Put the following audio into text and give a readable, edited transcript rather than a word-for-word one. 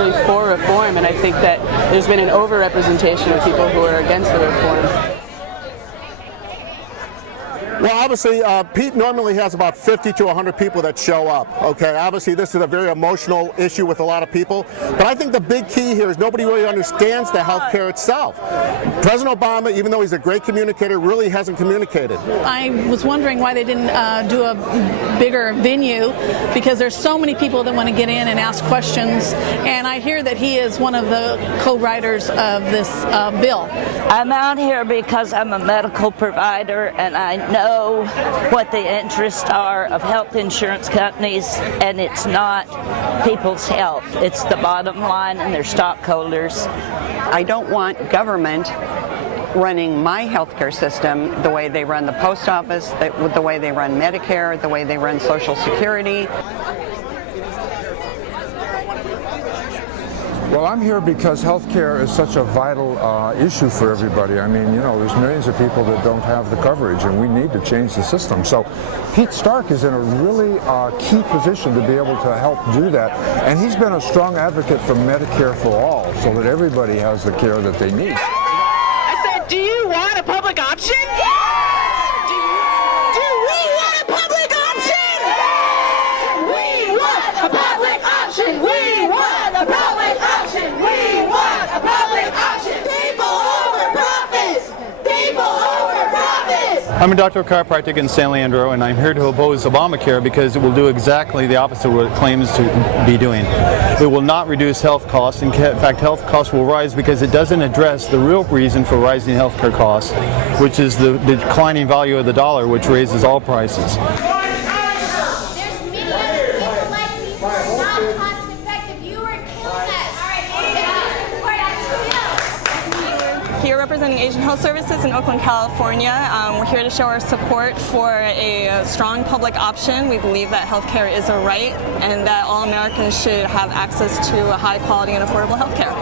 actually for reform, and I think that there's been an overrepresentation of people who are against the reform. Well, obviously, Pete normally has about 50 to 100 people that show up. Okay, obviously this is a very emotional issue with a lot of people, but I think the big key here is nobody really understands the healthcare itself. President Obama, even though he's a great communicator, really hasn't communicated. I was wondering why they didn't do a bigger venue, because there's so many people that want to get in and ask questions, and I hear that he is one of the co-writers of this bill. I'm out here because I'm a medical provider, and I know what the interests are of health insurance companies, and it's not people's health. It's the bottom line and their stockholders. I don't want government running my healthcare system the way they run the post office, the way they run Medicare, the way they run Social Security. Well, I'm here because healthcare is such a vital issue for everybody. I mean, you know, there's millions of people that don't have the coverage, and we need to change the system. So Pete Stark is in a really key position to be able to help do that. And he's been a strong advocate for Medicare for all, so that everybody has the care that they need. I said, do you want a public option? Do we want a public option? We want a public option. We want a public option. We want a public option. People over profits. People over profits. I'm a doctor of chiropractic in San Leandro, and I'm here to oppose Obamacare because it will do exactly the opposite of what it claims to be doing. It will not reduce health costs. In fact, health costs will rise because it doesn't address the real reason for rising healthcare costs, which is the declining value of the dollar, which raises all prices. Here representing Asian Health Services in Oakland, California. We're here to show our support for a strong public option. We believe that healthcare is a right and that all Americans should have access to a high quality and affordable healthcare.